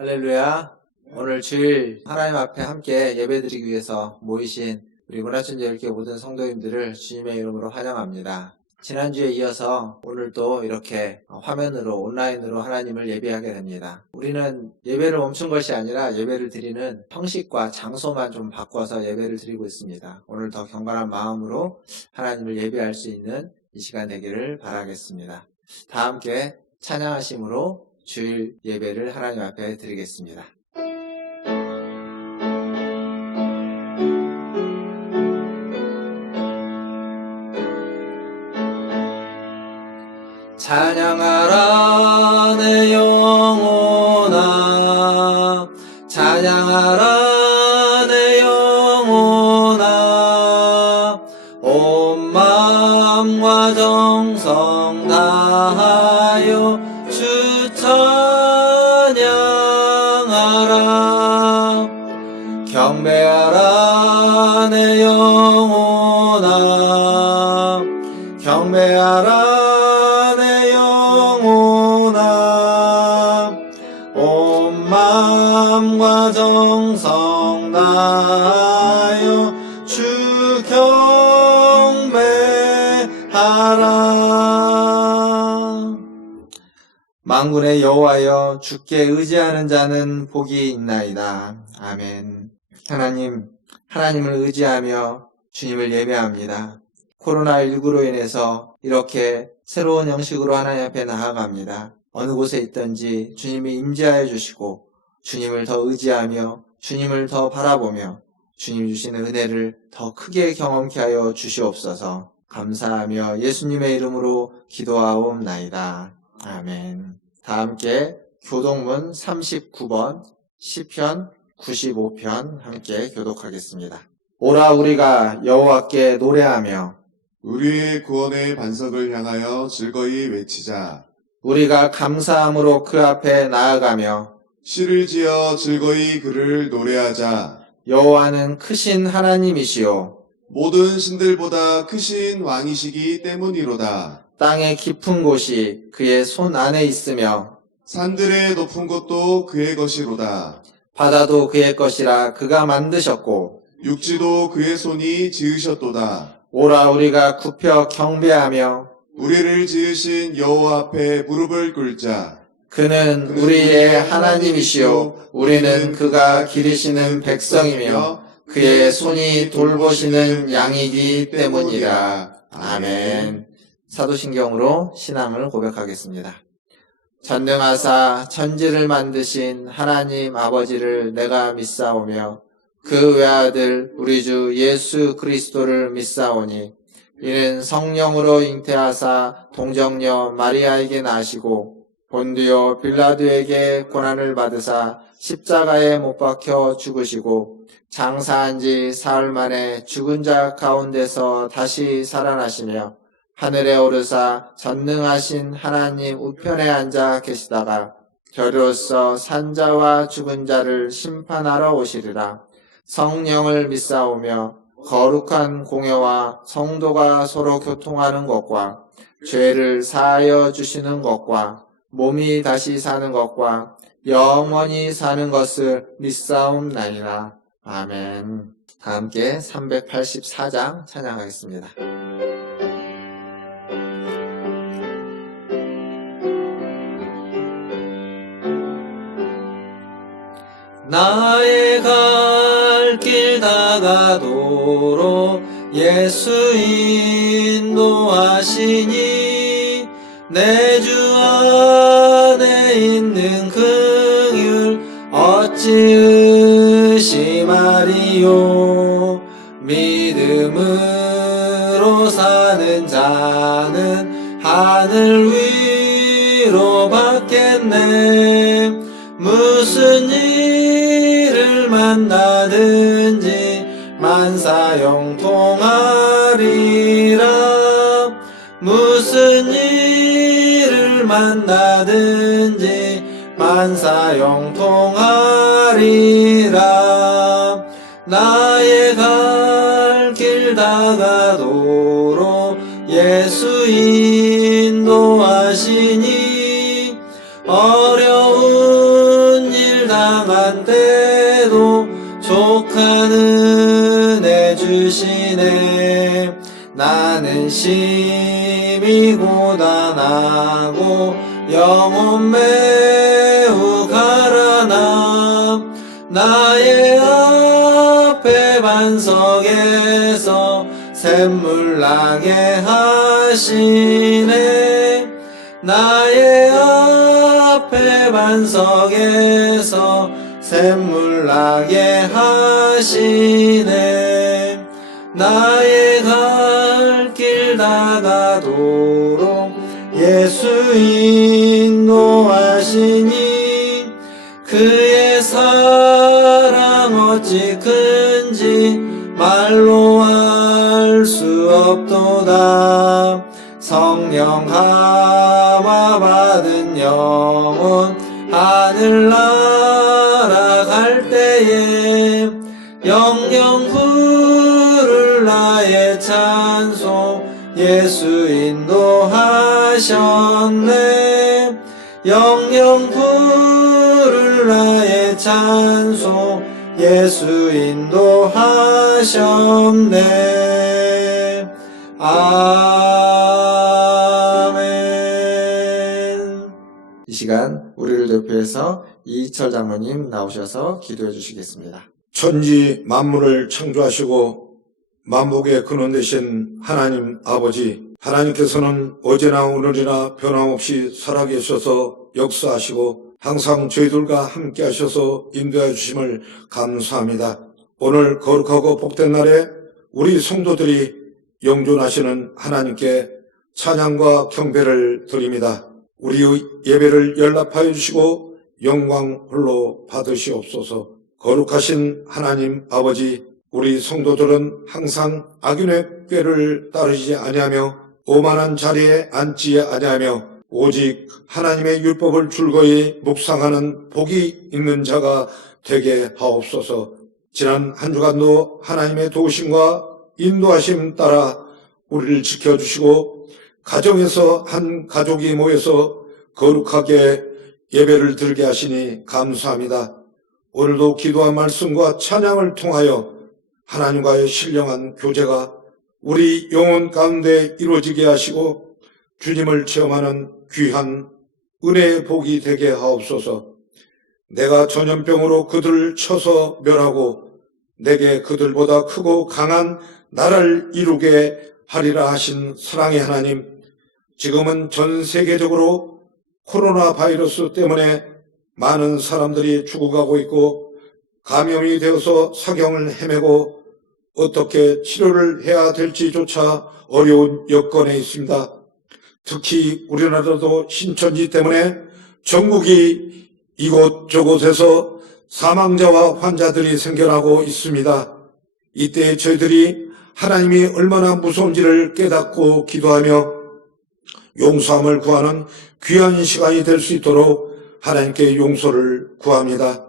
할렐루야. 오늘 주일 하나님 앞에 함께 예배드리기 위해서 모이신 우리 문화천지열교 모든 성도님들을 주님의 이름으로 환영합니다. 지난주에 이어서 오늘도 이렇게 화면으로 온라인으로 하나님을 예배하게 됩니다. 우리는 예배를 멈춘 것이 아니라 예배를 드리는 형식과 장소만 좀 바꿔서 예배를 드리고 있습니다. 오늘 더 경건한 마음으로 하나님을 예배할 수 있는 이 시간 되기를 바라겠습니다. 다 함께 찬양하심으로 주일 예배를 하나님 앞에 드리겠습니다. 찬양하라 내 영혼아, 찬양하라 내 영혼아, 온 마음과 정성 다하여 주 찬양하라. 경배하라 내 영혼아, 경배하라 내 영혼아, 온 마음과 정성 다하여 주 경배하라. 만군의 여호와여, 주께 의지하는 자는 복이 있나이다. 아멘. 하나님을 의지하며 주님을 예배합니다. 코로나19로 인해서 이렇게 새로운 형식으로 하나님 앞에 나아갑니다. 어느 곳에 있든지 주님이 임재하여 주시고 주님을 더 의지하며 주님을 더 바라보며 주님 주시는 은혜를 더 크게 경험케 하여 주시옵소서. 감사하며 예수님의 이름으로 기도하옵나이다. 아멘. 다 함께 교독문 39번 시편 95편 함께 교독하겠습니다. 오라 우리가 여호와께 노래하며 우리의 구원의 반석을 향하여 즐거이 외치자. 우리가 감사함으로 그 앞에 나아가며 시를 지어 즐거이 그를 노래하자. 여호와는 크신 하나님이시요 모든 신들보다 크신 왕이시기 때문이로다. 땅의 깊은 곳이 그의 손 안에 있으며 산들의 높은 곳도 그의 것이로다. 바다도 그의 것이라 그가 만드셨고 육지도 그의 손이 지으셨도다. 오라 우리가 굽혀 경배하며 우리를 지으신 여호와 앞에 무릎을 꿇자. 그는 우리의 하나님이시요 우리는 그가 기르시는 백성이며 그의 손이 돌보시는 양이기 때문이라. 아멘. 사도신경으로 신앙을 고백하겠습니다. 전능하사 천지를 만드신 하나님 아버지를 내가 믿사오며 그 외아들 우리 주 예수 그리스도를 믿사오니 이는 성령으로 잉태하사 동정녀 마리아에게 나시고 본디오 빌라도에게 고난을 받으사 십자가에 못 박혀 죽으시고 장사한 지 사흘 만에 죽은 자 가운데서 다시 살아나시며 하늘에 오르사 전능하신 하나님 우편에 앉아 계시다가 저리로서 산자와 죽은 자를 심판하러 오시리라. 성령을 믿사오며 거룩한 공회와 성도가 서로 교통하는 것과 죄를 사하여 주시는 것과 몸이 다시 사는 것과 영원히 사는 것을 믿사옵나이다. 아멘. 다 함께 384장 찬양하겠습니다. 나의 갈 길 다가도록 예수 인도하시니 내 주 안에 있는 긍휼 어찌 의심하리요. 믿음으로 사는 자는 하늘 위로 받겠네. 무슨 일을 만나든지 만사형통하리라. 무슨 일을 만나든지 만사형통하리라. 나의 갈 길 다가도록 예수 인도하시니 어려운 일 다 당한 때도 족한 은혜 주시네. 나는 심히 고단하고 영혼 매우 가라나. 나의 앞에 반석에서 샘물 나게 하시네. 나의 앞에 반석에서 샘물 나게 하시네. 나의 갈 길 다가도록 예수 인도하시니. 그의 사랑 어찌 큰지 말로 알 수 없도다. 성령 감화 받은 영혼 하늘 날아갈 때에 영영 부를 나의 찬송 예수 인도하셨네. 영영 부를 나의 찬송 예수 인도하셨네. 아멘. 이 시간 우리를 대표해서 이희철 장로님 나오셔서 기도해 주시겠습니다. 천지 만물을 창조하시고 만복의 근원 되신 하나님 아버지, 하나님께서는 어제나 오늘이나 변함없이 살아계셔서 역사하시고 항상 저희들과 함께 하셔서 인도해 주심을 감사합니다. 오늘 거룩하고 복된 날에 우리 성도들이 영존하시는 하나님께 찬양과 경배를 드립니다. 우리의 예배를 연락하여 주시고 영광 홀로 받으시옵소서. 거룩하신 하나님 아버지, 우리 성도들은 항상 악인의 꾀를 따르지 아니하며 오만한 자리에 앉지 아니하며 오직 하나님의 율법을 즐거이 묵상하는 복이 있는 자가 되게 하옵소서. 지난 한 주간도 하나님의 도우심과 인도하심 따라 우리를 지켜주시고 가정에서 한 가족이 모여서 거룩하게 예배를 드리게 하시니 감사합니다. 오늘도 기도한 말씀과 찬양을 통하여 하나님과의 신령한 교제가 우리 영혼 가운데 이루어지게 하시고 주님을 체험하는 귀한 은혜의 복이 되게 하옵소서. 내가 전염병으로 그들을 쳐서 멸하고 내게 그들보다 크고 강한 나라를 이루게 하리라 하신 사랑의 하나님, 지금은 전 세계적으로 코로나 바이러스 때문에 많은 사람들이 죽어가고 있고 감염이 되어서 사경을 헤매고 어떻게 치료를 해야 될지조차 어려운 여건에 있습니다. 특히 우리나라도 신천지 때문에 전국이 이곳저곳에서 사망자와 환자들이 생겨나고 있습니다. 이때 저희들이 하나님이 얼마나 무서운지를 깨닫고 기도하며 용서함을 구하는 귀한 시간이 될 수 있도록 하나님께 용서를 구합니다.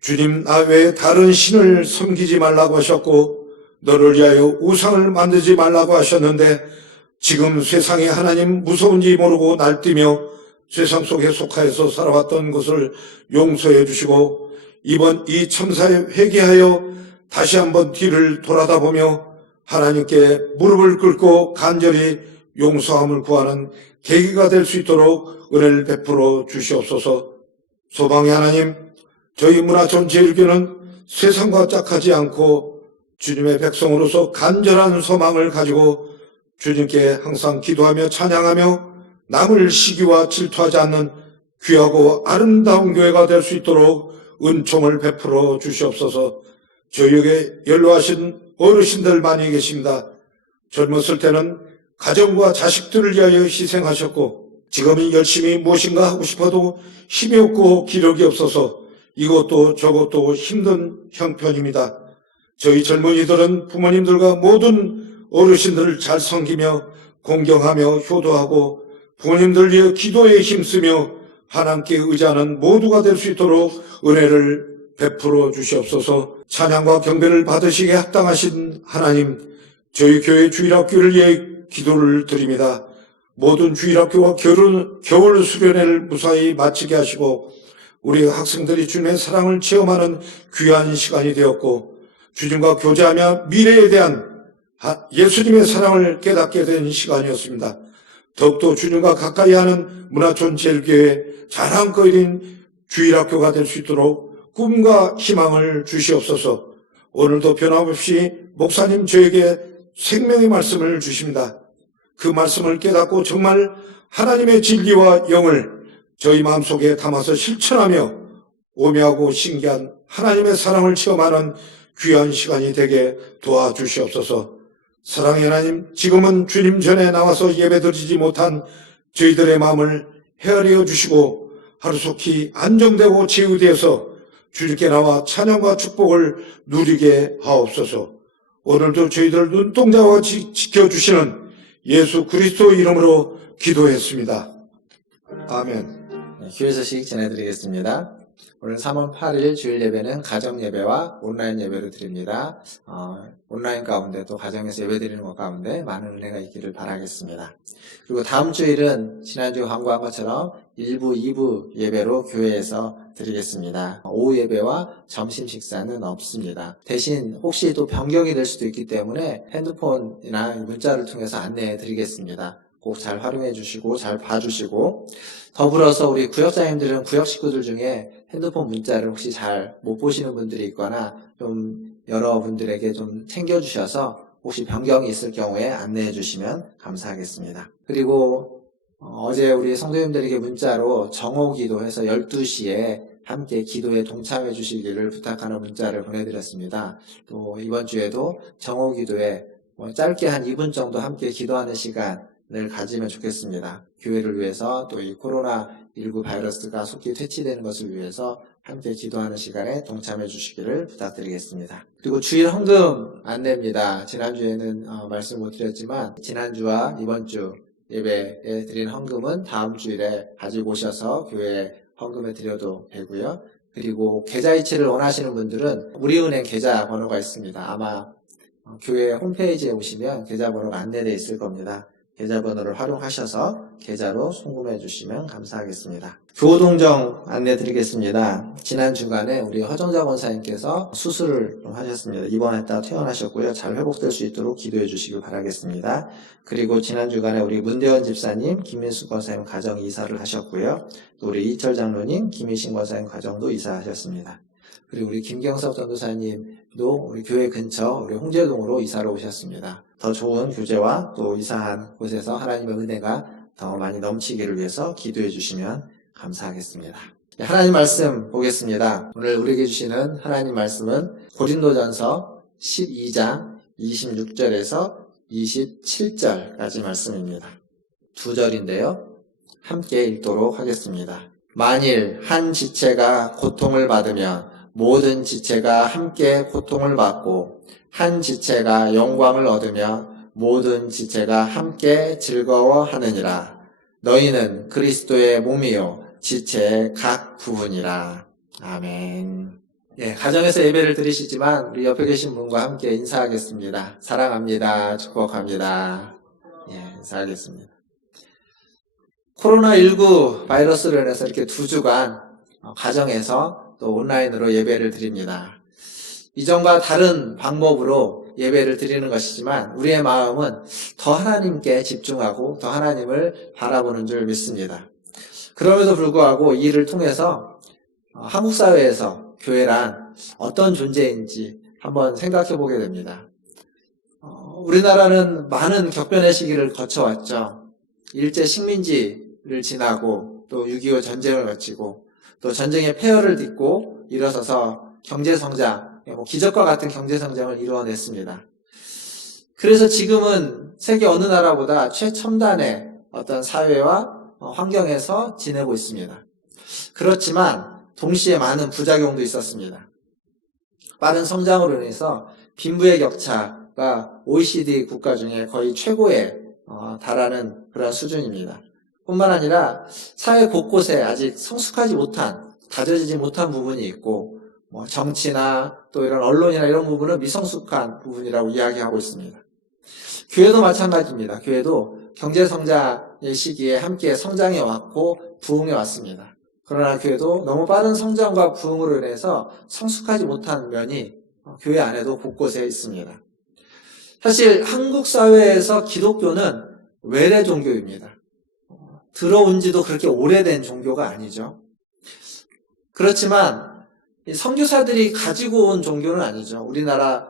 주님, 나 외에 다른 신을 섬기지 말라고 하셨고 너를 위하여 우상을 만들지 말라고 하셨는데 지금 세상에 하나님 무서운지 모르고 날뛰며 세상 속에 속하여서 살아왔던 것을 용서해 주시고 이번 이 참사에 회개하여 다시 한번 뒤를 돌아다보며 하나님께 무릎을 꿇고 간절히 용서함을 구하는 계기가 될 수 있도록 은혜를 베풀어 주시옵소서. 소망의 하나님, 저희 문화전체일교는 세상과 짝하지 않고 주님의 백성으로서 간절한 소망을 가지고 주님께 항상 기도하며 찬양하며 남을 시기와 질투하지 않는 귀하고 아름다운 교회가 될 수 있도록 은총을 베풀어 주시옵소서. 저희에게 연로하신 어르신들 많이 계십니다. 젊었을 때는 가정과 자식들을 위하여 희생하셨고 지금은 열심히 무엇인가 하고 싶어도 힘이 없고 기력이 없어서 이것도 저것도 힘든 형편입니다. 저희 젊은이들은 부모님들과 모든 어르신들을 잘 섬기며 공경하며 효도하고 부모님들 위해 기도에 힘쓰며 하나님께 의지하는 모두가 될 수 있도록 은혜를 베풀어 주시옵소서. 찬양과 경배를 받으시기에 합당하신 하나님, 저희 교회 주일학교를 위해 기도를 드립니다. 모든 주일학교와 겨울 수련회를 무사히 마치게 하시고 우리 학생들이 주님의 사랑을 체험하는 귀한 시간이 되었고 주님과 교제하며 미래에 대한 예수님의 사랑을 깨닫게 된 시간이었습니다. 더욱더 주님과 가까이 하는 문화촌 제일교회 자랑거리인 주일학교가 될 수 있도록 꿈과 희망을 주시옵소서. 오늘도 변함없이 목사님 저에게 생명의 말씀을 주십니다. 그 말씀을 깨닫고 정말 하나님의 진리와 영을 저희 마음속에 담아서 실천하며 오묘하고 신기한 하나님의 사랑을 체험하는 귀한 시간이 되게 도와주시옵소서. 사랑의 하나님, 지금은 주님 전에 나와서 예배드리지 못한 저희들의 마음을 헤아려 주시고 하루속히 안정되고 치유되어서 주님께 나와 찬양과 축복을 누리게 하옵소서. 오늘도 저희들 눈동자와 지켜주시는 예수 그리스도 이름으로 기도했습니다. 아멘. 교회 소식 전해드리겠습니다. 오늘 3월 8일 주일 예배는 가정 예배와 온라인 예배를 드립니다. 온라인 가운데 또 가정에서 예배 드리는 것 가운데 많은 은혜가 있기를 바라겠습니다. 그리고 다음 주일은 지난주 광고한 것처럼 1부, 2부 예배로 교회에서 드리겠습니다. 오후 예배와 점심 식사는 없습니다. 대신 혹시 또 변경이 될 수도 있기 때문에 핸드폰이나 문자를 통해서 안내해 드리겠습니다. 꼭 잘 활용해 주시고 잘 봐주시고, 더불어서 우리 구역장님들은 구역 식구들 중에 핸드폰 문자를 혹시 잘 못 보시는 분들이 있거나 좀 여러분들에게 좀 챙겨주셔서 혹시 변경이 있을 경우에 안내해 주시면 감사하겠습니다. 그리고 어제 우리 성도님들에게 문자로 정오기도해서 12시에 함께 기도에 동참해 주시기를 부탁하는 문자를 보내드렸습니다. 또 이번 주에도 정오기도에 짧게 한 2분 정도 함께 기도하는 시간을 가지면 좋겠습니다. 교회를 위해서 또 이 코로나19 바이러스가 속히 퇴치되는 것을 위해서 함께 기도하는 시간에 동참해 주시기를 부탁드리겠습니다. 그리고 주일 헌금 안내입니다. 지난주에는 말씀 못 드렸지만 지난주와 이번 주 예배에 드린 헌금은 다음 주일에 가지고 오셔서 교회에 헌금에 드려도 되고요. 그리고 계좌이체를 원하시는 분들은 우리은행 계좌번호가 있습니다. 아마 교회 홈페이지에 오시면 계좌번호가 안내되어 있을 겁니다. 계좌번호를 활용하셔서 계좌로 송금해 주시면 감사하겠습니다. 교동정 안내 드리겠습니다. 지난 주간에 우리 허정자 권사님께서 수술을 좀 하셨습니다. 입원했다 퇴원하셨고요. 잘 회복될 수 있도록 기도해 주시길 바라겠습니다. 그리고 지난 주간에 우리 문대원 집사님, 김민수 권사님 가정 이사를 하셨고요. 또 우리 이철 장로님, 김희신 권사님 가정도 이사하셨습니다. 그리고 우리 김경석 전도사님도 우리 교회 근처 우리 홍제동으로 이사를 오셨습니다. 더 좋은 교제와 또 이사한 곳에서 하나님의 은혜가 더 많이 넘치기를 위해서 기도해 주시면 감사하겠습니다. 하나님 말씀 보겠습니다. 오늘 우리에게 주시는 하나님 말씀은 고린도전서 12장 26절에서 27절까지 말씀입니다. 두 절인데요. 함께 읽도록 하겠습니다. 만일 한 지체가 고통을 받으면 모든 지체가 함께 고통을 받고 한 지체가 영광을 얻으며 모든 지체가 함께 즐거워하느니라. 너희는 그리스도의 몸이요 지체의 각 부분이라. 아멘. 가정에서 예배를 드리시지만 우리 옆에 계신 분과 함께 인사하겠습니다. 사랑합니다. 축복합니다. 인사하겠습니다. 코로나19 바이러스로 인해서 이렇게 2주간 가정에서 또 온라인으로 예배를 드립니다. 이전과 다른 방법으로 예배를 드리는 것이지만 우리의 마음은 더 하나님께 집중하고 더 하나님을 바라보는 줄 믿습니다. 그럼에도 불구하고 이 일을 통해서 한국 사회에서 교회란 어떤 존재인지 한번 생각해 보게 됩니다. 우리나라는 많은 격변의 시기를 거쳐왔죠. 일제 식민지를 지나고 또 6.25 전쟁을 거치고 또 전쟁의 폐허를 딛고 일어서서 경제성장, 기적과 같은 경제성장을 이루어냈습니다. 그래서 지금은 세계 어느 나라보다 최첨단의 어떤 사회와 환경에서 지내고 있습니다. 그렇지만 동시에 많은 부작용도 있었습니다. 빠른 성장으로 인해서 빈부의 격차가 OECD 국가 중에 거의 최고에 달하는 그런 수준입니다. 뿐만 아니라 사회 곳곳에 아직 성숙하지 못한, 다져지지 못한 부분이 있고 정치나 또 이런 언론이나 이런 부분은 미성숙한 부분이라고 이야기하고 있습니다. 교회도 마찬가지입니다. 교회도 경제성장의 시기에 함께 성장해 왔고 부흥해 왔습니다. 그러나 교회도 너무 빠른 성장과 부흥으로 인해서 성숙하지 못한 면이 교회 안에도 곳곳에 있습니다. 사실 한국 사회에서 기독교는 외래 종교입니다. 들어온 지도 그렇게 오래된 종교가 아니죠. 그렇지만 이 선교사들이 가지고 온 종교는 아니죠. 우리나라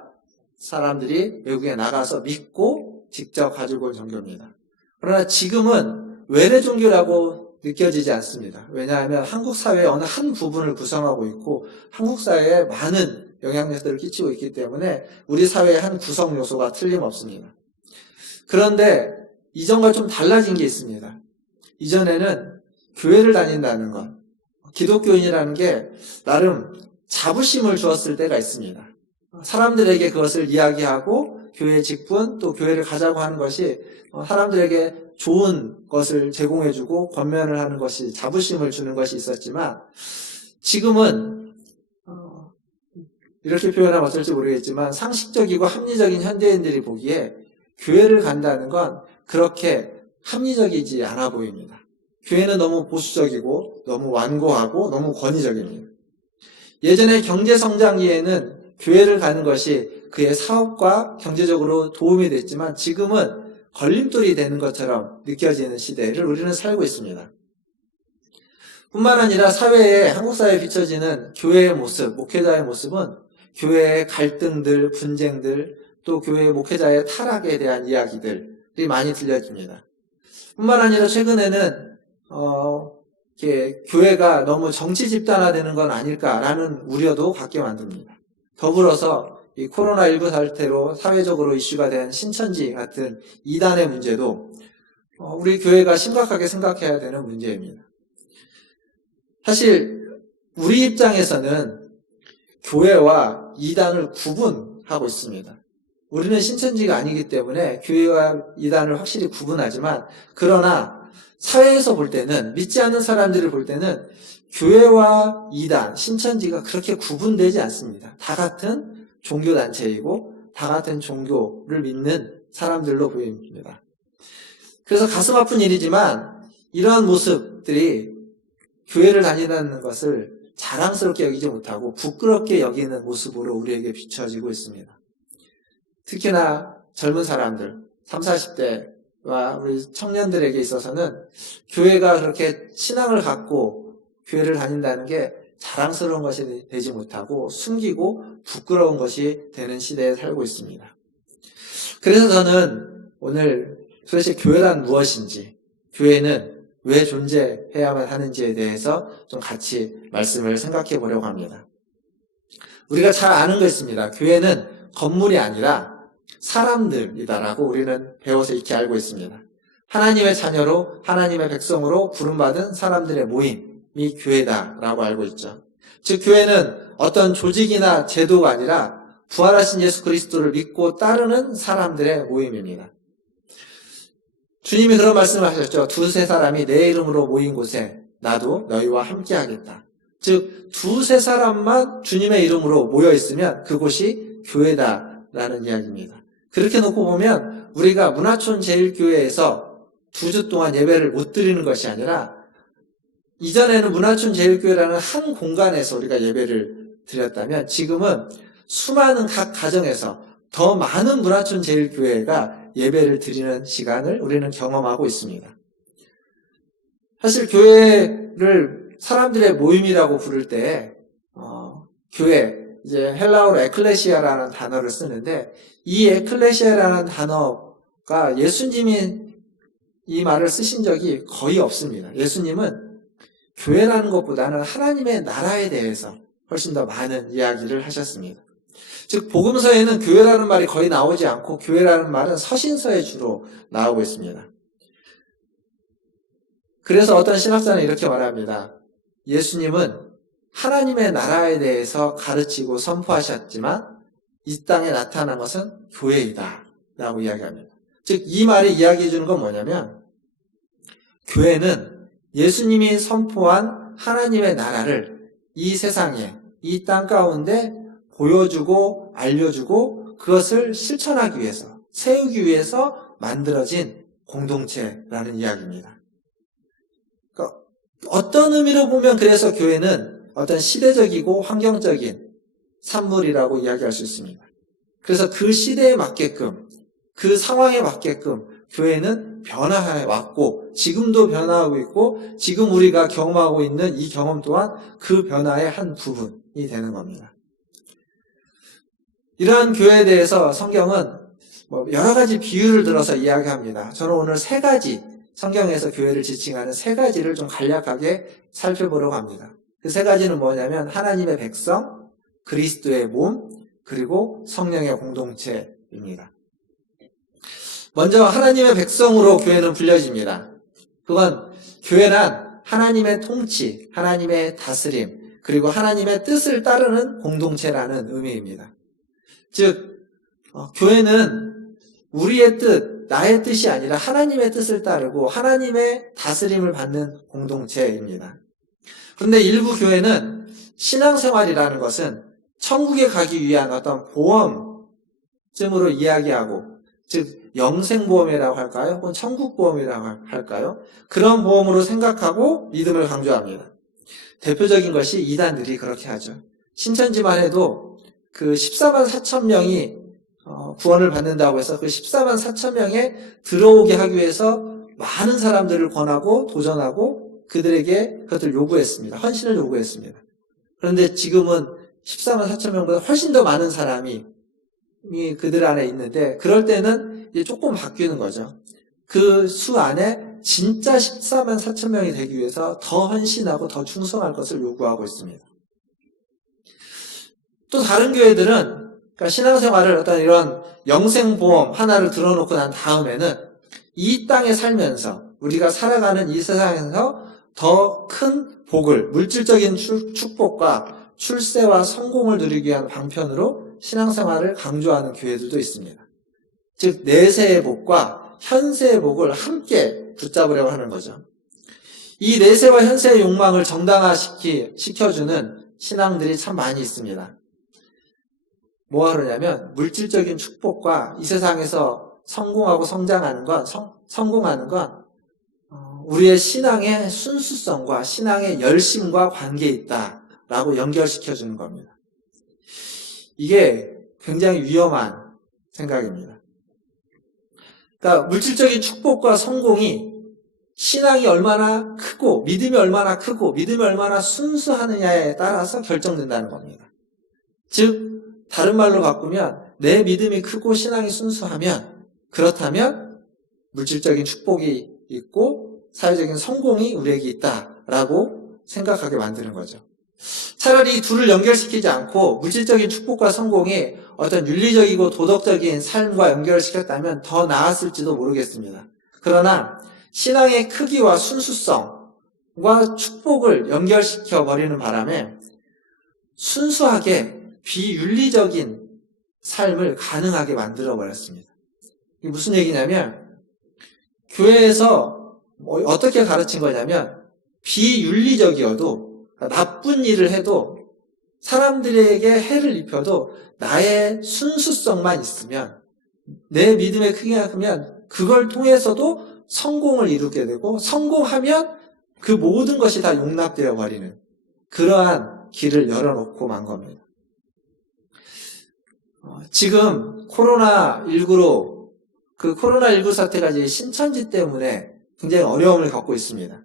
사람들이 외국에 나가서 믿고 직접 가지고 온 종교입니다. 그러나 지금은 외래 종교라고 느껴지지 않습니다. 왜냐하면 한국 사회의 어느 한 부분을 구성하고 있고 한국 사회에 많은 영향력들을 끼치고 있기 때문에 우리 사회의 한 구성 요소가 틀림없습니다. 그런데 이전과 좀 달라진 게 있습니다. 이전에는 교회를 다닌다는 것, 기독교인이라는 게 나름 자부심을 주었을 때가 있습니다. 사람들에게 그것을 이야기하고 교회 직분 또 교회를 가자고 하는 것이 사람들에게 좋은 것을 제공해주고 권면을 하는 것이 자부심을 주는 것이 있었지만 지금은 이렇게 표현하면 어쩔지 모르겠지만 상식적이고 합리적인 현대인들이 보기에 교회를 간다는 건 그렇게 합리적이지 않아 보입니다. 교회는 너무 보수적이고 너무 완고하고 너무 권위적입니다. 예전에 경제성장기에는 교회를 가는 것이 그의 사업과 경제적으로 도움이 됐지만 지금은 걸림돌이 되는 것처럼 느껴지는 시대를 우리는 살고 있습니다. 뿐만 아니라 사회에, 한국 사회에 비춰지는 교회의 모습, 목회자의 모습은 교회의 갈등들, 분쟁들, 또 교회의 목회자의 타락에 대한 이야기들이 많이 들려집니다. 뿐만 아니라 최근에는 교회가 너무 정치 집단화되는 건 아닐까라는 우려도 갖게 만듭니다. 더불어서 이 코로나19 사태로 사회적으로 이슈가 된 신천지 같은 이단의 문제도 우리 교회가 심각하게 생각해야 되는 문제입니다. 사실 우리 입장에서는 교회와 이단을 구분하고 있습니다. 우리는 신천지가 아니기 때문에 교회와 이단을 확실히 구분하지만 그러나 사회에서 볼 때는 믿지 않는 사람들을 볼 때는 교회와 이단, 신천지가 그렇게 구분되지 않습니다. 다 같은 종교단체이고 다 같은 종교를 믿는 사람들로 보입니다. 그래서 가슴 아픈 일이지만 이러한 모습들이 교회를 다닌다는 것을 자랑스럽게 여기지 못하고 부끄럽게 여기는 모습으로 우리에게 비춰지고 있습니다. 특히나 젊은 사람들, 30, 40대와 우리 청년들에게 있어서는 교회가 그렇게 신앙을 갖고 교회를 다닌다는 게 자랑스러운 것이 되지 못하고 숨기고 부끄러운 것이 되는 시대에 살고 있습니다. 그래서 저는 오늘 도대체 교회란 무엇인지, 교회는 왜 존재해야만 하는지에 대해서 좀 같이 말씀을 생각해 보려고 합니다. 우리가 잘 아는 거 있습니다. 교회는 건물이 아니라 사람들이다라고 우리는 배워서 익히 알고 있습니다. 하나님의 자녀로 하나님의 백성으로 부름받은 사람들의 모임이 교회다라고 알고 있죠. 즉 교회는 어떤 조직이나 제도가 아니라 부활하신 예수 그리스도를 믿고 따르는 사람들의 모임입니다. 주님이 그런 말씀을 하셨죠. 두세 사람이 내 이름으로 모인 곳에 나도 너희와 함께 하겠다. 즉 두세 사람만 주님의 이름으로 모여 있으면 그곳이 교회다라는 이야기입니다. 그렇게 놓고 보면 우리가 문화촌 제일교회에서 2주 동안 예배를 못 드리는 것이 아니라 이전에는 문화촌 제일교회라는 한 공간에서 우리가 예배를 드렸다면 지금은 수많은 각 가정에서 더 많은 문화촌 제일교회가 예배를 드리는 시간을 우리는 경험하고 있습니다. 사실 교회를 사람들의 모임이라고 부를 때 교회, 이제 헬라어로 에클레시아라는 단어를 쓰는데 이 에클레시아라는 단어가 예수님이 이 말을 쓰신 적이 거의 없습니다. 예수님은 교회라는 것보다는 하나님의 나라에 대해서 훨씬 더 많은 이야기를 하셨습니다. 즉 복음서에는 교회라는 말이 거의 나오지 않고 교회라는 말은 서신서에 주로 나오고 있습니다. 그래서 어떤 신학자는 이렇게 말합니다. 예수님은 하나님의 나라에 대해서 가르치고 선포하셨지만 이 땅에 나타난 것은 교회이다 라고 이야기합니다. 즉 이 말이 이야기해 주는 건 뭐냐면 교회는 예수님이 선포한 하나님의 나라를 이 세상에, 이 땅 가운데 보여주고 알려주고 그것을 실천하기 위해서, 세우기 위해서 만들어진 공동체라는 이야기입니다. 그러니까 어떤 의미로 보면 그래서 교회는 어떤 시대적이고 환경적인 산물이라고 이야기할 수 있습니다. 그래서 그 시대에 맞게끔, 그 상황에 맞게끔 교회는 변화해 왔고, 지금도 변화하고 있고, 지금 우리가 경험하고 있는 이 경험 또한 그 변화의 한 부분이 되는 겁니다. 이러한 교회에 대해서 성경은 여러 가지 비유를 들어서 이야기합니다. 저는 오늘 세 가지, 성경에서 교회를 지칭하는 세 가지를 좀 간략하게 살펴보려고 합니다. 그 세 가지는 뭐냐면 하나님의 백성, 그리스도의 몸, 그리고 성령의 공동체입니다. 먼저 하나님의 백성으로 교회는 불려집니다. 그건 교회란 하나님의 통치, 하나님의 다스림, 그리고 하나님의 뜻을 따르는 공동체라는 의미입니다. 즉 교회는 우리의 뜻, 나의 뜻이 아니라 하나님의 뜻을 따르고 하나님의 다스림을 받는 공동체입니다. 그런데 일부 교회는 신앙생활이라는 것은 천국에 가기 위한 어떤 보험쯤으로 이야기하고, 즉 영생보험이라고 할까요? 혹은 천국보험이라고 할까요? 그런 보험으로 생각하고 믿음을 강조합니다. 대표적인 것이 이단들이 그렇게 하죠. 신천지만 해도 그 14만 4천 명이 구원을 받는다고 해서 그 14만 4천 명에 들어오게 하기 위해서 많은 사람들을 권하고 도전하고 그들에게 그것을 요구했습니다. 헌신을 요구했습니다. 그런데 지금은 14만 4천 명보다 훨씬 더 많은 사람이 그들 안에 있는데, 그럴 때는 이제 조금 바뀌는 거죠. 그 수 안에 진짜 14만 4천 명이 되기 위해서 더 헌신하고 더 충성할 것을 요구하고 있습니다. 또 다른 교회들은 그러니까 신앙생활을 어떤 이런 영생보험 하나를 들어놓고 난 다음에는 이 땅에 살면서 우리가 살아가는 이 세상에서 더 큰 복을, 물질적인 축복과 출세와 성공을 누리기 위한 방편으로 신앙생활을 강조하는 교회들도 있습니다. 즉 내세의 복과 현세의 복을 함께 붙잡으려고 하는 거죠. 이 내세와 현세의 욕망을 정당화시켜주는 신앙들이 참 많이 있습니다. 뭐 하느냐면 물질적인 축복과 이 세상에서 성공하고 성장하는 건, 성공하는 건 우리의 신앙의 순수성과 신앙의 열심과 관계에 있다라고 연결시켜주는 겁니다. 이게 굉장히 위험한 생각입니다. 그러니까 물질적인 축복과 성공이 신앙이 얼마나 크고 믿음이 얼마나 크고 믿음이 얼마나 순수하느냐에 따라서 결정된다는 겁니다. 즉 다른 말로 바꾸면 내 믿음이 크고 신앙이 순수하면, 그렇다면 물질적인 축복이 있고 사회적인 성공이 우리에게 있다라고 생각하게 만드는 거죠. 차라리 이 둘을 연결시키지 않고 물질적인 축복과 성공이 어떤 윤리적이고 도덕적인 삶과 연결시켰다면 더 나았을지도 모르겠습니다. 그러나 신앙의 크기와 순수성과 축복을 연결시켜 버리는 바람에 순수하게 비윤리적인 삶을 가능하게 만들어 버렸습니다. 이게 무슨 얘기냐면, 교회에서 어떻게 가르친 거냐면 비윤리적이어도, 나쁜 일을 해도, 사람들에게 해를 입혀도 나의 순수성만 있으면, 내 믿음의 크기가 크면 그걸 통해서도 성공을 이루게 되고, 성공하면 그 모든 것이 다 용납되어 버리는 그러한 길을 열어놓고 만 겁니다. 지금 코로나19로 그 코로나19 사태가 이제 신천지 때문에 굉장히 어려움을 겪고 있습니다.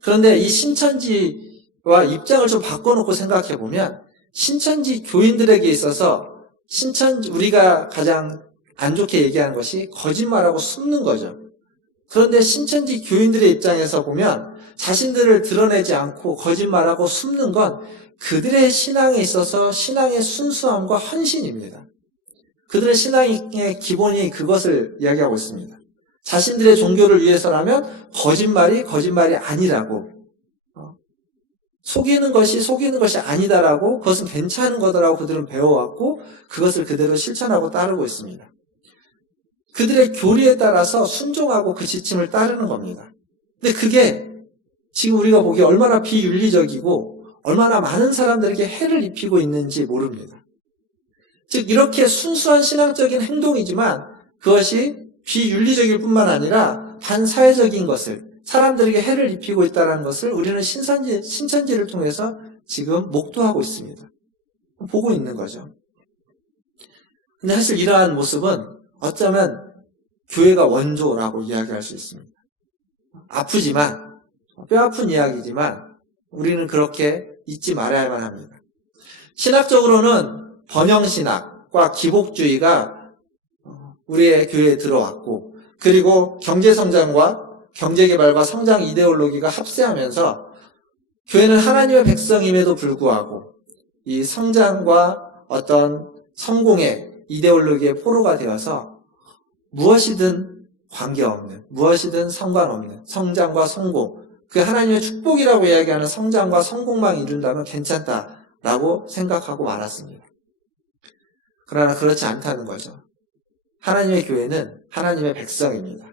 그런데 이 신천지와 입장을 좀 바꿔놓고 생각해 보면, 신천지 교인들에게 있어서 우리가 가장 안 좋게 얘기하는 것이 거짓말하고 숨는 거죠. 그런데 신천지 교인들의 입장에서 보면 자신들을 드러내지 않고 거짓말하고 숨는 건 그들의 신앙에 있어서 신앙의 순수함과 헌신입니다. 그들의 신앙의 기본이 그것을 이야기하고 있습니다. 자신들의 종교를 위해서라면 거짓말이 아니라고, 속이는 것이 아니다라고, 그것은 괜찮은 거다라고 그들은 배워왔고 그것을 그대로 실천하고 따르고 있습니다. 그들의 교리에 따라서 순종하고 그 지침을 따르는 겁니다. 근데 그게 지금 우리가 보기에 얼마나 비윤리적이고 얼마나 많은 사람들에게 해를 입히고 있는지 모릅니다. 즉 이렇게 순수한 신앙적인 행동이지만 그것이 비윤리적일 뿐만 아니라 반사회적인 것을, 사람들에게 해를 입히고 있다는 것을 우리는 신천지를 통해서 지금 목도하고 있습니다. 보고 있는 거죠. 근데 사실 이러한 모습은 어쩌면 교회가 원조라고 이야기할 수 있습니다. 아프지만, 뼈아픈 이야기지만 우리는 그렇게 잊지 말아야만 합니다. 신학적으로는 번영신학과 기복주의가 우리의 교회에 들어왔고, 그리고 경제성장과 경제개발과 성장 이데올로기가 합세하면서 교회는 하나님의 백성임에도 불구하고 이 성장과 어떤 성공의 이데올로기의 포로가 되어서 무엇이든 관계없는, 무엇이든 상관없는 성장과 성공, 그 하나님의 축복이라고 이야기하는 성장과 성공만 이룬다면 괜찮다라고 생각하고 말았습니다. 그러나 그렇지 않다는 거죠. 하나님의 교회는 하나님의 백성입니다.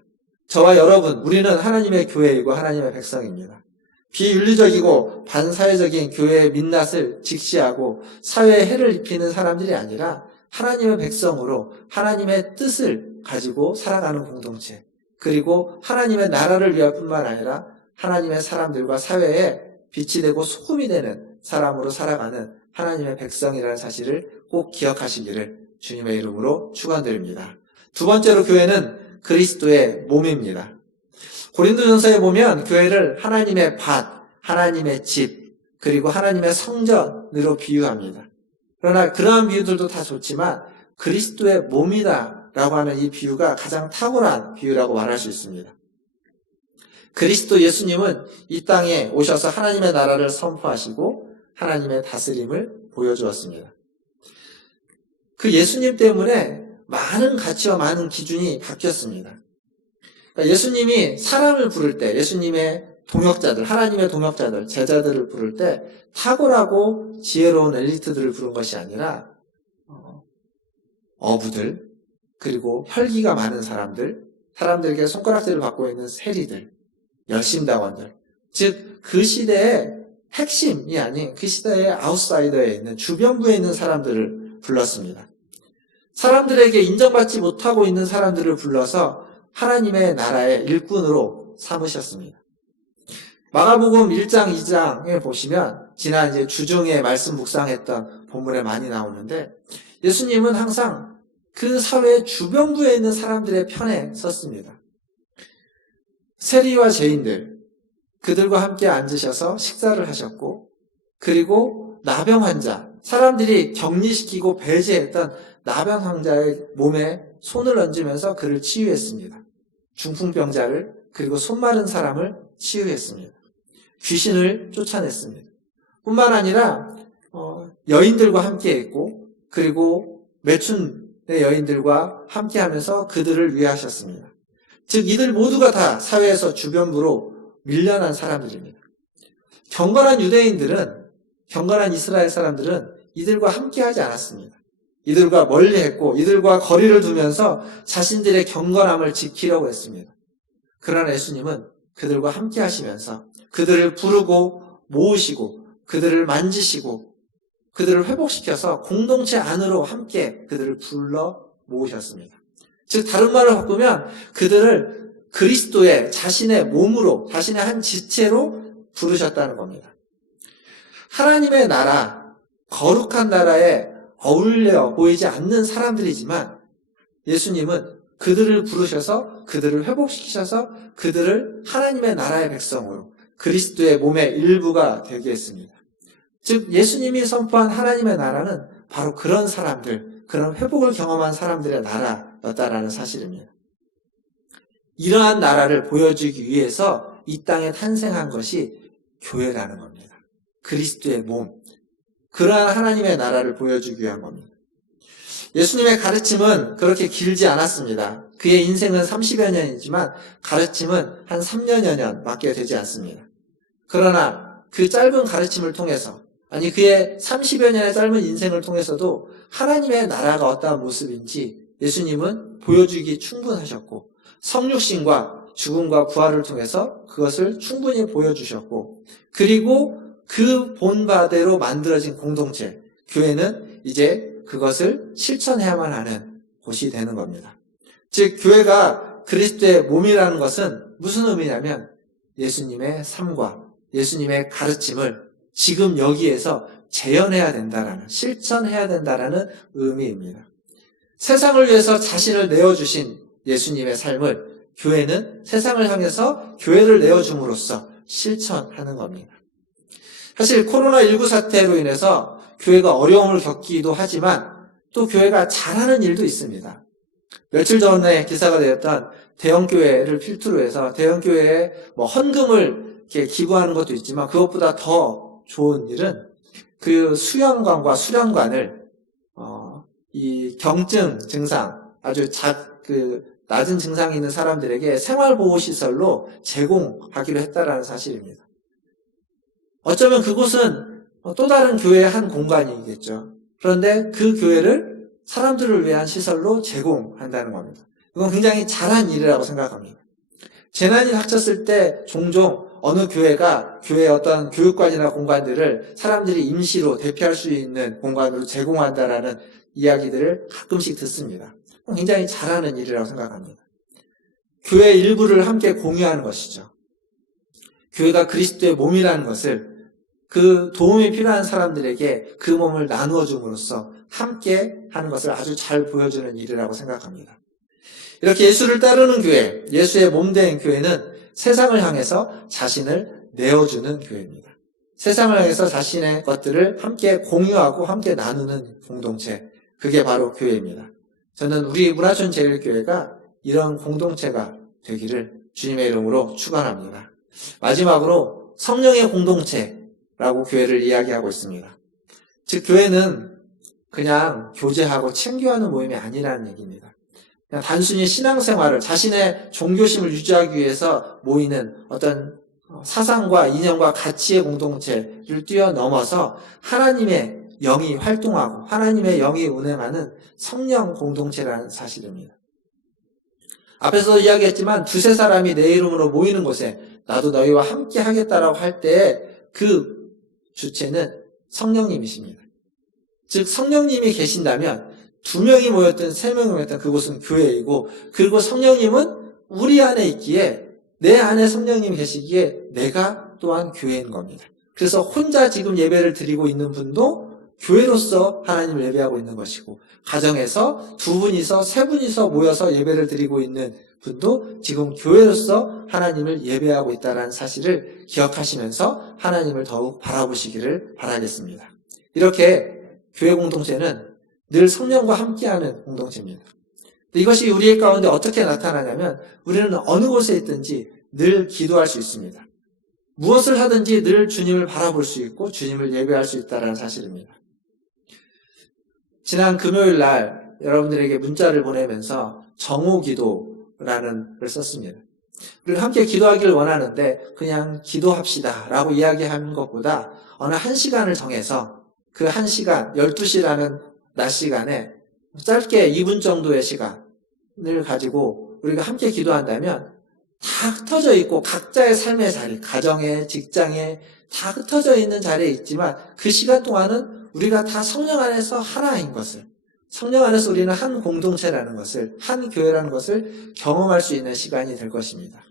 저와 여러분, 우리는 하나님의 교회이고 하나님의 백성입니다. 비윤리적이고 반사회적인 교회의 민낯을 직시하고 사회에 해를 입히는 사람들이 아니라 하나님의 백성으로 하나님의 뜻을 가지고 살아가는 공동체, 그리고 하나님의 나라를 위할 뿐만 아니라 하나님의 사람들과 사회에 빛이 되고 소금이 되는 사람으로 살아가는 하나님의 백성이라는 사실을 꼭 기억하시기를 주님의 이름으로 축원드립니다. 두 번째로 교회는 그리스도의 몸입니다. 고린도전서에 보면 교회를 하나님의 밭, 하나님의 집, 그리고 하나님의 성전으로 비유합니다. 그러나 그러한 비유들도 다 좋지만 그리스도의 몸이다라고 하는 이 비유가 가장 탁월한 비유라고 말할 수 있습니다. 그리스도 예수님은 이 땅에 오셔서 하나님의 나라를 선포하시고 하나님의 다스림을 보여주었습니다. 그 예수님 때문에 많은 가치와 많은 기준이 바뀌었습니다. 그러니까 예수님이 사람을 부를 때, 예수님의 동역자들, 하나님의 동역자들, 제자들을 부를 때 탁월하고 지혜로운 엘리트들을 부른 것이 아니라 어부들, 그리고 혈기가 많은 사람들, 사람들에게 손가락질을 받고 있는 세리들, 열심당원들, 즉 그 시대의 핵심이 아닌 그 시대의 아웃사이더에 있는 주변부에 있는 사람들을 불렀습니다. 사람들에게 인정받지 못하고 있는 사람들을 불러서 하나님의 나라의 일꾼으로 삼으셨습니다. 마가복음 1장, 2장에 보시면 지난 이제 주중에 말씀 묵상했던 본문에 많이 나오는데 예수님은 항상 그 사회의 주변부에 있는 사람들의 편에 섰습니다. 세리와 죄인들, 그들과 함께 앉으셔서 식사를 하셨고, 그리고 나병 환자, 사람들이 격리시키고 배제했던 나병 환자의 몸에 손을 얹으면서 그를 치유했습니다. 중풍병자를, 그리고 손 마른 사람을 치유했습니다. 귀신을 쫓아냈습니다. 뿐만 아니라 여인들과 함께 했고, 그리고 매춘의 여인들과 함께 하면서 그들을 위하셨습니다. 즉 이들 모두가 다 사회에서 주변부로 밀려난 사람들입니다. 경건한 유대인들은, 경건한 이스라엘 사람들은 이들과 함께 하지 않았습니다. 이들과 멀리 했고 이들과 거리를 두면서 자신들의 경건함을 지키려고 했습니다. 그러나 예수님은 그들과 함께 하시면서 그들을 부르고 모으시고 그들을 만지시고 그들을 회복시켜서 공동체 안으로 함께 그들을 불러 모으셨습니다. 즉 다른 말을 바꾸면 그들을 그리스도의 자신의 몸으로, 자신의 한 지체로 부르셨다는 겁니다. 하나님의 나라, 거룩한 나라에 어울려 보이지 않는 사람들이지만 예수님은 그들을 부르셔서 그들을 회복시키셔서 그들을 하나님의 나라의 백성으로 그리스도의 몸의 일부가 되게 했습니다. 즉 예수님이 선포한 하나님의 나라는 바로 그런 사람들, 그런 회복을 경험한 사람들의 나라였다라는 사실입니다. 이러한 나라를 보여주기 위해서 이 땅에 탄생한 것이 교회라는 겁니다. 그리스도의 몸, 그러한 하나님의 나라를 보여주기 위한 겁니다. 예수님의 가르침은 그렇게 길지 않았습니다. 그의 인생은 30여 년이지만 가르침은 한 3년여 년밖에 되지 않습니다. 그러나 그 짧은 가르침을 통해서, 아니 그의 30여 년의 짧은 인생을 통해서도 하나님의 나라가 어떠한 모습인지 예수님은 보여주기 충분하셨고 성육신과 죽음과 부활을 통해서 그것을 충분히 보여주셨고, 그리고 그 본바대로 만들어진 공동체, 교회는 이제 그것을 실천해야만 하는 곳이 되는 겁니다. 즉 교회가 그리스도의 몸이라는 것은 무슨 의미냐면 예수님의 삶과 예수님의 가르침을 지금 여기에서 재현해야 된다라는, 실천해야 된다라는 의미입니다. 세상을 위해서 자신을 내어주신 예수님의 삶을 교회는 세상을 향해서 교회를 내어줌으로써 실천하는 겁니다. 사실 코로나19 사태로 인해서 교회가 어려움을 겪기도 하지만 또 교회가 잘하는 일도 있습니다. 며칠 전에 기사가 되었던 대형교회를 필두로 해서 대형교회에 헌금을 이렇게 기부하는 것도 있지만 그것보다 더 좋은 일은 그 수영관과 수련관을 이 경증 증상, 아주 낮은 증상이 있는 사람들에게 생활보호시설로 제공하기로 했다라는 사실입니다. 어쩌면 그곳은 또 다른 교회의 한 공간이겠죠. 그런데 그 교회를 사람들을 위한 시설로 제공한다는 겁니다. 이건 굉장히 잘한 일이라고 생각합니다. 재난이 닥쳤을 때 종종 어느 교회가 교회의 어떤 교육관이나 공간들을 사람들이 임시로 대피할 수 있는 공간으로 제공한다라는 이야기들을 가끔씩 듣습니다. 굉장히 잘하는 일이라고 생각합니다. 교회 일부를 함께 공유하는 것이죠. 교회가 그리스도의 몸이라는 것을 그 도움이 필요한 사람들에게 그 몸을 나누어 줌으로써 함께 하는 것을 아주 잘 보여주는 일이라고 생각합니다. 이렇게 예수를 따르는 교회, 예수의 몸된 교회는 세상을 향해서 자신을 내어주는 교회입니다. 세상을 향해서 자신의 것들을 함께 공유하고 함께 나누는 공동체, 그게 바로 교회입니다. 저는 우리 문화촌 제일교회가 이런 공동체가 되기를 주님의 이름으로 축원합니다. 마지막으로 성령의 공동체라고 교회를 이야기하고 있습니다. 즉 교회는 그냥 교제하고 친교하는 모임이 아니라는 얘기입니다. 그냥 단순히 신앙생활을 자신의 종교심을 유지하기 위해서 모이는 어떤 사상과 이념과 가치의 공동체를 뛰어넘어서 하나님의 영이 활동하고 하나님의 영이 운행하는 성령 공동체라는 사실입니다. 앞에서 이야기했지만 두세 사람이 내 이름으로 모이는 곳에 나도 너희와 함께 하겠다라고 할 때 그 주체는 성령님이십니다. 즉 성령님이 계신다면 2명이 모였든 3명이 모였든 그곳은 교회이고, 그리고 성령님은 우리 안에 있기에, 내 안에 성령님이 계시기에 내가 또한 교회인 겁니다. 그래서 혼자 지금 예배를 드리고 있는 분도 교회로서 하나님을 예배하고 있는 것이고, 가정에서 2분이서 3분이서 모여서 예배를 드리고 있는 분도 지금 교회로서 하나님을 예배하고 있다는 사실을 기억하시면서 하나님을 더욱 바라보시기를 바라겠습니다. 이렇게 교회 공동체는 늘 성령과 함께하는 공동체입니다. 이것이 우리 가운데 어떻게 나타나냐면 우리는 어느 곳에 있든지 늘 기도할 수 있습니다. 무엇을 하든지 늘 주님을 바라볼 수 있고 주님을 예배할 수 있다는 사실입니다. 지난 금요일 날 여러분들에게 문자를 보내면서 정오기도라는 걸 썼습니다. 우리가 함께 기도하기를 원하는데 그냥 기도합시다 라고 이야기하는 것보다 어느 한 시간을 정해서 그 한 시간, 12시라는 낮 시간에 짧게 2분 정도의 시간을 가지고 우리가 함께 기도한다면 다 흩어져 있고 각자의 삶의 자리, 가정에, 직장에 다 흩어져 있는 자리에 있지만 그 시간 동안은 우리가 다 성령 안에서 하나인 것을, 성령 안에서 우리는 한 공동체라는 것을, 한 교회라는 것을 경험할 수 있는 시간이 될 것입니다.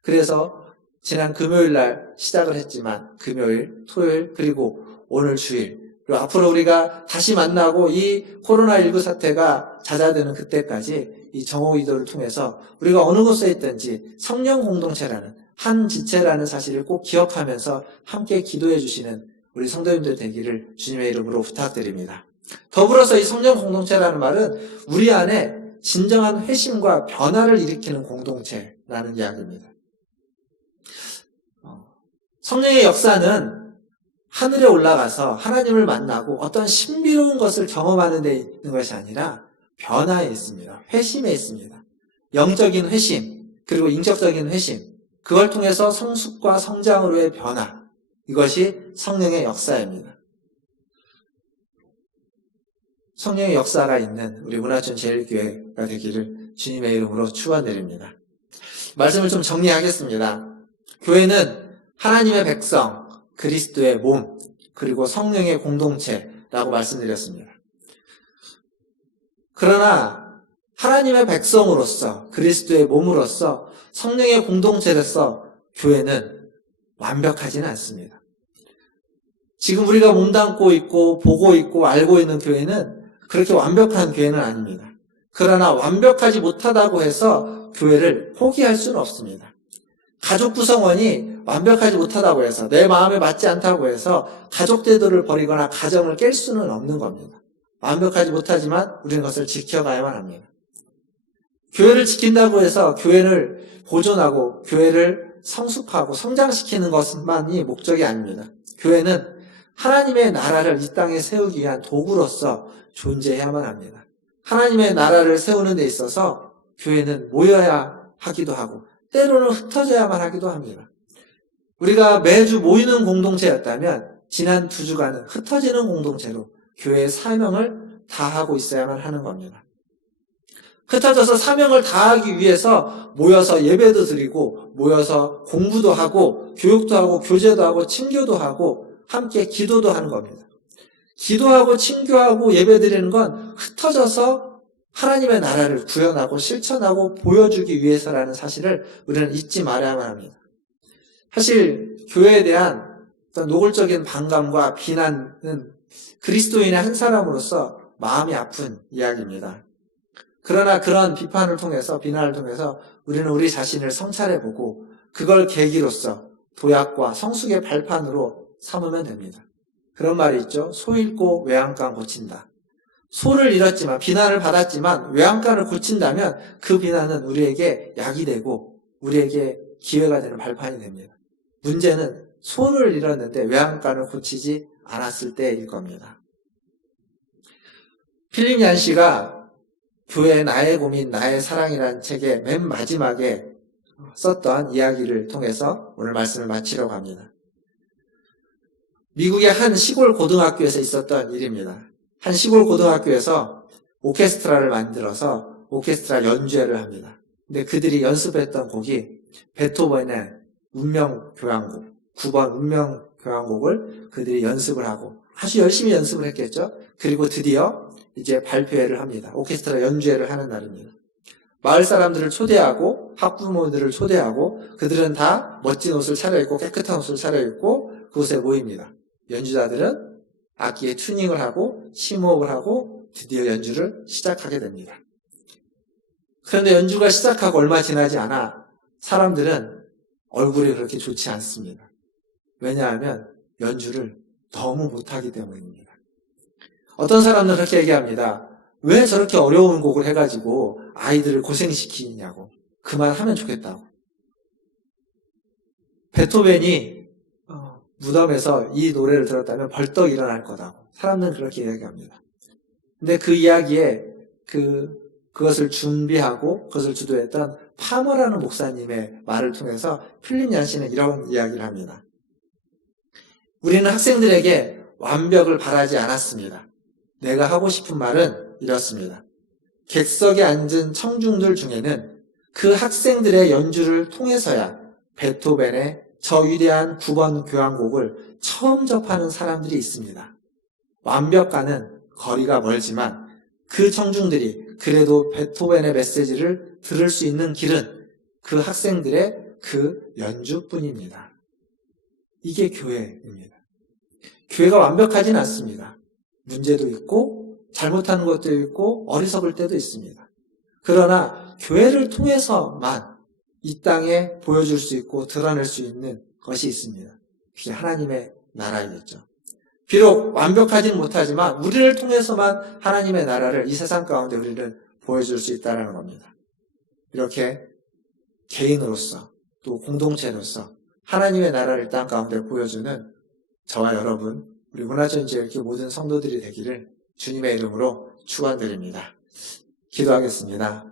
그래서 지난 금요일 날 시작을 했지만 금요일, 토요일, 그리고 오늘 주일, 그리고 앞으로 우리가 다시 만나고 이 코로나19 사태가 잦아드는 그때까지 이 정오기도를 통해서 우리가 어느 곳에 있든지 성령 공동체라는 한 지체라는 사실을 꼭 기억하면서 함께 기도해 주시는 우리 성도님들 되기를 주님의 이름으로 부탁드립니다. 더불어서 이 성령 공동체라는 말은 우리 안에 진정한 회심과 변화를 일으키는 공동체라는 이야기입니다. 성령의 역사는 하늘에 올라가서 하나님을 만나고 어떤 신비로운 것을 경험하는 데 있는 것이 아니라 변화에 있습니다. 회심에 있습니다. 영적인 회심, 그리고 인격적인 회심, 그걸 통해서 성숙과 성장으로의 변화, 이것이 성령의 역사입니다. 성령의 역사가 있는 우리 문화촌 제일교회가 되기를 주님의 이름으로 축원드립니다. 말씀을 좀 정리하겠습니다. 교회는 하나님의 백성, 그리스도의 몸, 그리고 성령의 공동체라고 말씀드렸습니다. 그러나 하나님의 백성으로서, 그리스도의 몸으로서, 성령의 공동체로서 교회는 완벽하지는 않습니다. 지금 우리가 몸담고 있고 보고 있고 알고 있는 교회는 그렇게 완벽한 교회는 아닙니다. 그러나 완벽하지 못하다고 해서 교회를 포기할 수는 없습니다. 가족 구성원이 완벽하지 못하다고 해서 내 마음에 맞지 않다고 해서 가족 제도를 버리거나 가정을 깰 수는 없는 겁니다. 완벽하지 못하지만 우리는 그것을 지켜가야만 합니다. 교회를 지킨다고 해서 교회를 보존하고 교회를 성숙하고 성장시키는 것만이 목적이 아닙니다. 교회는 하나님의 나라를 이 땅에 세우기 위한 도구로서 존재해야만 합니다. 하나님의 나라를 세우는 데 있어서 교회는 모여야 하기도 하고 때로는 흩어져야만 하기도 합니다. 우리가 매주 모이는 공동체였다면 지난 2주간은 흩어지는 공동체로 교회의 사명을 다하고 있어야만 하는 겁니다. 흩어져서 사명을 다하기 위해서 모여서 예배도 드리고 모여서 공부도 하고 교육도 하고 교제도 하고 친교도 하고 함께 기도도 하는 겁니다. 기도하고 친교하고 예배드리는 건 흩어져서 하나님의 나라를 구현하고 실천하고 보여주기 위해서라는 사실을 우리는 잊지 말아야만 합니다. 사실 교회에 대한 어떤 노골적인 반감과 비난은 그리스도인의 한 사람으로서 마음이 아픈 이야기입니다. 그러나 그런 비판을 통해서 비난을 통해서 우리는 우리 자신을 성찰해보고 그걸 계기로서 도약과 성숙의 발판으로 삼으면 됩니다. 그런 말이 있죠. 소 잃고 외양간 고친다. 소를 잃었지만 비난을 받았지만 외양간을 고친다면 그 비난은 우리에게 약이 되고 우리에게 기회가 되는 발판이 됩니다. 문제는 소를 잃었는데 외양간을 고치지 않았을 때일 겁니다. 필립 얀시가 교회 나의 고민 나의 사랑이라는 책의 맨 마지막에 썼던 이야기를 통해서 오늘 말씀을 마치려고 합니다. 미국의 한 시골 고등학교에서 있었던 일입니다. 한 시골 고등학교에서 오케스트라를 만들어서 오케스트라 연주회를 합니다. 근데 그들이 연습했던 곡이 베토벤의 운명교향곡 9번 운명교향곡을 그들이 연습을 하고 아주 열심히 연습을 했겠죠. 그리고 드디어 이제 발표회를 합니다. 오케스트라 연주회를 하는 날입니다. 마을 사람들을 초대하고 학부모들을 초대하고 그들은 다 멋진 옷을 차려입고 깨끗한 옷을 차려입고 그곳에 모입니다. 연주자들은 악기에 튜닝을 하고 심호흡을 하고 드디어 연주를 시작하게 됩니다. 그런데 연주가 시작하고 얼마 지나지 않아 사람들은 얼굴이 그렇게 좋지 않습니다. 왜냐하면 연주를 너무 못하기 때문입니다. 어떤 사람들은 그렇게 얘기합니다. 왜 저렇게 어려운 곡을 해가지고 아이들을 고생시키냐고. 그만하면 좋겠다고. 베토벤이 무덤에서 이 노래를 들었다면 벌떡 일어날 거다고. 사람들은 그렇게 이야기합니다. 근데 그 이야기에 그것을 준비하고 그것을 주도했던 파머라는 목사님의 말을 통해서 필립 얀시는 이런 이야기를 합니다. 우리는 학생들에게 완벽을 바라지 않았습니다. 내가 하고 싶은 말은 이렇습니다. 객석에 앉은 청중들 중에는 그 학생들의 연주를 통해서야 베토벤의 저 위대한 9번 교향곡을 처음 접하는 사람들이 있습니다. 완벽과는 거리가 멀지만 그 청중들이 그래도 베토벤의 메시지를 들을 수 있는 길은 그 학생들의 그 연주뿐입니다. 이게 교회입니다. 교회가 완벽하진 않습니다. 문제도 있고 잘못하는 것도 있고 어리석을 때도 있습니다. 그러나 교회를 통해서만 이 땅에 보여줄 수 있고 드러낼 수 있는 것이 있습니다. 그게 하나님의 나라이겠죠. 비록 완벽하지는 못하지만 우리를 통해서만 하나님의 나라를 이 세상 가운데 우리를 보여줄 수 있다는 겁니다. 이렇게 개인으로서 또 공동체로서 하나님의 나라를 땅 가운데 보여주는 저와 여러분, 우리 문화전지의 모든 성도들이 되기를 주님의 이름으로 축원드립니다. 기도하겠습니다.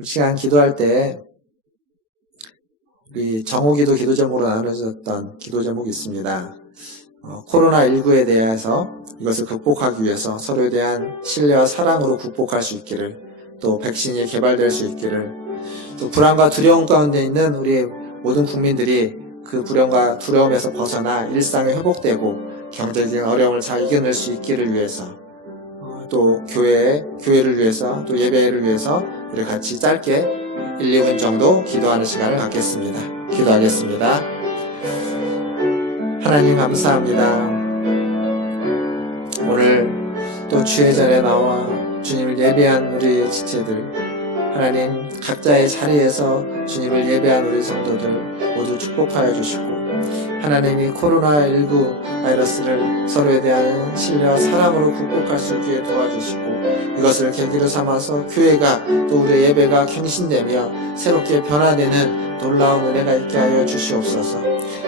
이 시간 기도할 때 우리 정오기도 기도제목으로 나눠졌던 기도제목이 있습니다. 코로나19에 대해서 이것을 극복하기 위해서 서로에 대한 신뢰와 사랑으로 극복할 수 있기를, 또 백신이 개발될 수 있기를, 또 불안과 두려움 가운데 있는 우리 모든 국민들이 그 불안과 두려움에서 벗어나 일상이 회복되고 경제적인 어려움을 잘 이겨낼 수 있기를 위해서 또 교회를 위해서 또 예배를 위해서 우리 같이 짧게 1, 2분 정도 기도하는 시간을 갖겠습니다. 기도하겠습니다. 하나님 감사합니다. 오늘 또 주의 전에 나와 주님을 예배한 우리 지체들, 하나님 각자의 자리에서 주님을 예배한 우리 성도들 모두 축복하여 주시고, 하나님이 코로나19 바이러스를 서로에 대한 신뢰와 사랑으로 극복할 수 있게 도와주시고, 이것을 계기로 삼아서 교회가 또 우리의 예배가 갱신되며 새롭게 변화되는 놀라운 은혜가 있게 하여 주시옵소서.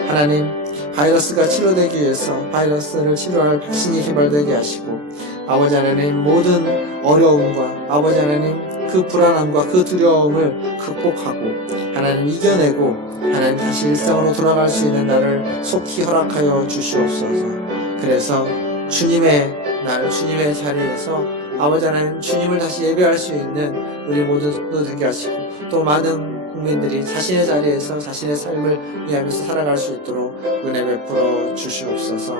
하나님, 바이러스가 치료되기 위해서 바이러스를 치료할 백신이 개발되게 하시고, 아버지 하나님 모든 어려움과 아버지 하나님 그 불안함과 그 두려움을 극복하고 하나님 이겨내고 하나님 다시 일상으로 돌아갈 수 있는 날을 속히 허락하여 주시옵소서. 그래서 주님의 날, 주님의 자리에서 아버지 하나님 주님을 다시 예배할 수 있는 우리 모두 되게 하시고, 또 많은 국민들이 자신의 자리에서 자신의 삶을 위하면서 살아갈 수 있도록 은혜 베풀어 주시옵소서.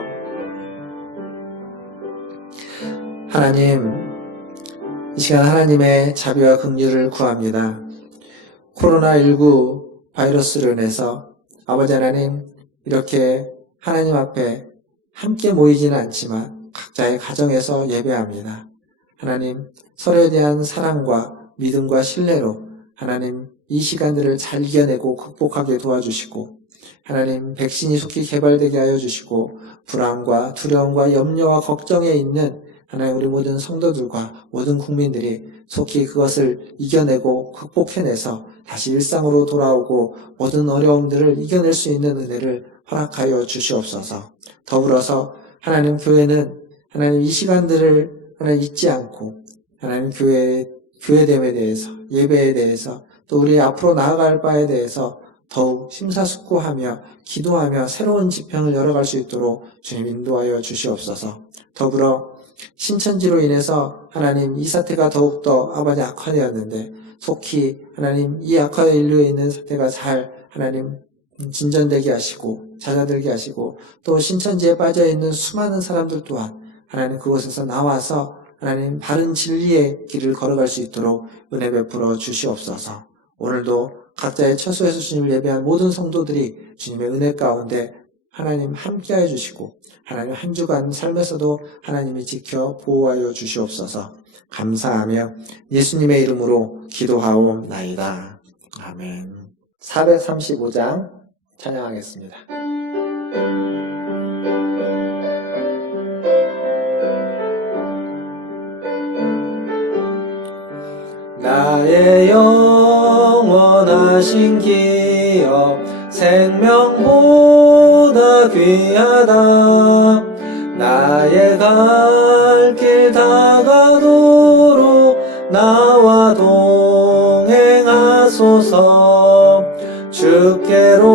하나님, 이 시간 하나님의 자비와 긍휼을 구합니다. 코로나19 바이러스로 인해서 아버지 하나님 이렇게 하나님 앞에 함께 모이지는 않지만 각자의 가정에서 예배합니다. 하나님, 서로에 대한 사랑과 믿음과 신뢰로 하나님 이 시간들을 잘 이겨내고 극복하게 도와주시고, 하나님 백신이 속히 개발되게 하여 주시고, 불안과 두려움과 염려와 걱정에 있는 하나님 우리 모든 성도들과 모든 국민들이 속히 그것을 이겨내고 극복해내서 다시 일상으로 돌아오고 모든 어려움들을 이겨낼 수 있는 은혜를 허락하여 주시옵소서. 더불어서 하나님 교회는 하나님 이 시간들을 하나님 잊지 않고 하나님 교회됨에 대해서, 예배에 대해서, 또 우리 앞으로 나아갈 바에 대해서 더욱 심사숙고하며 기도하며 새로운 지평을 열어갈 수 있도록 주님 인도하여 주시옵소서. 더불어 신천지로 인해서 하나님 이 사태가 더욱더 아버지 악화되었는데 속히 하나님 이 악화에 일루에 있는 사태가 잘 하나님 진전되게 하시고 잦아들게 하시고, 또 신천지에 빠져있는 수많은 사람들 또한 하나님 그곳에서 나와서 하나님 바른 진리의 길을 걸어갈 수 있도록 은혜 베풀어 주시옵소서. 오늘도 각자의 처소에서 주님을 예배한 모든 성도들이 주님의 은혜 가운데 하나님 함께하여 주시고, 하나님 한 주간 삶에서도 하나님이 지켜 보호하여 주시옵소서. 감사하며 예수님의 이름으로 기도하옵나이다. 아멘. 435장 찬양하겠습니다. 나의 영원하신 기업 생명보다 귀하다. 나의 갈 길 다가도록 나와 동행하소서. 주께로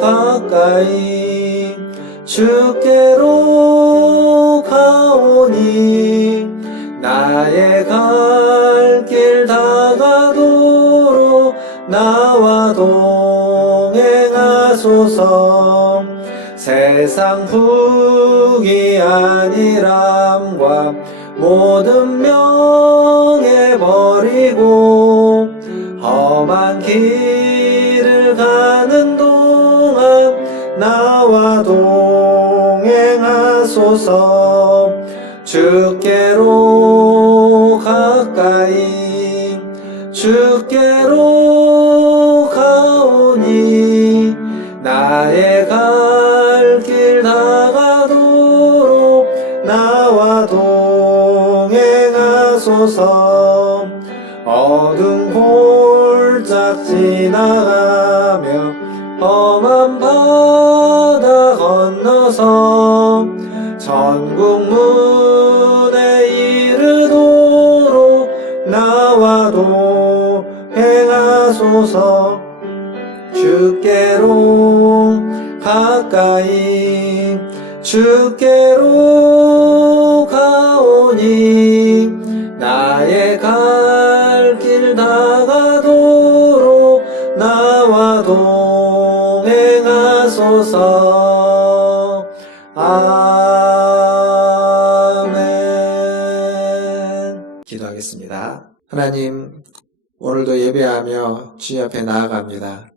가까이 주께로 가오니 나의 갈 길 다가도록 나와 동행하소서. 세상 후기 안일함과 모든 명예 버리고 험한 길을 가는 동안 나와 동행하소서. 주께로 가까이 주께로 가오니 나의 갈 길 다가도록 나와 동행하소서. 어둠 골짝 지나가며 험한 바다 건너서 천국 문에 이르도록 나와 동행하소서. 주께로 가까이 주께로 가오니 나의 갈 길 다가도록 나와 동행하소서. 아멘. 하나님, 오늘도 예배하며 주님 앞에 나아갑니다.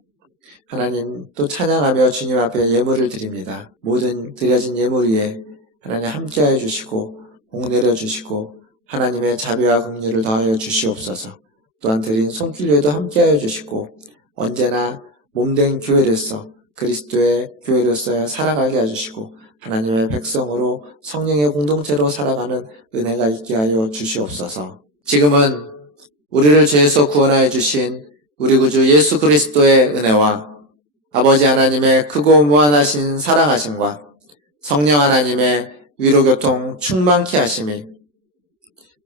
하나님, 또 찬양하며 주님 앞에 예물을 드립니다. 모든 드려진 예물 위에 하나님 함께하여 주시고 복 내려주시고 하나님의 자비와 긍휼을 더하여 주시옵소서. 또한 드린 손길 위에도 함께하여 주시고 언제나 몸된 교회로서 그리스도의 교회로서 살아가게 해주시고 하나님의 백성으로 성령의 공동체로 살아가는 은혜가 있게 하여 주시옵소서. 지금은 우리를 죄에서 구원하여 주신 우리 구주 예수 그리스도의 은혜와 아버지 하나님의 크고 무한하신 사랑하심과 성령 하나님의 위로교통 충만케 하심이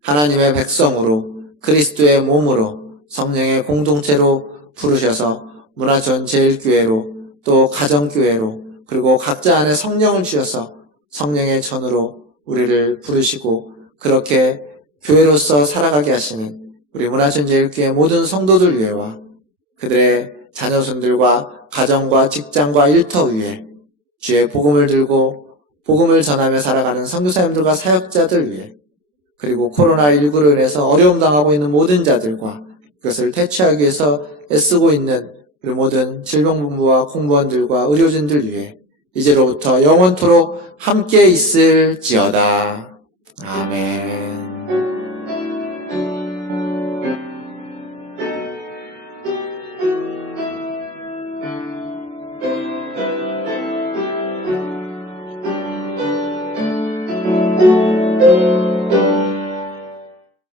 하나님의 백성으로 그리스도의 몸으로 성령의 공동체로 부르셔서 문화전 제일교회로 또 가정교회로 그리고 각자 안에 성령을 주셔서 성령의 전으로 우리를 부르시고 그렇게 교회로서 살아가게 하시는 우리 문화전 제일교회 모든 성도들 위해와 그들의 자녀손들과 가정과 직장과 일터 위에 주의 복음을 들고 복음을 전하며 살아가는 선교사님들과 사역자들 위해 그리고 코로나19로 인해서 어려움 당하고 있는 모든 자들과 그것을 퇴치하기 위해서 애쓰고 있는 우리 모든 질병본부와 공무원들과 의료진들 위해 이제로부터 영원토록 함께 있을지어다. 아멘.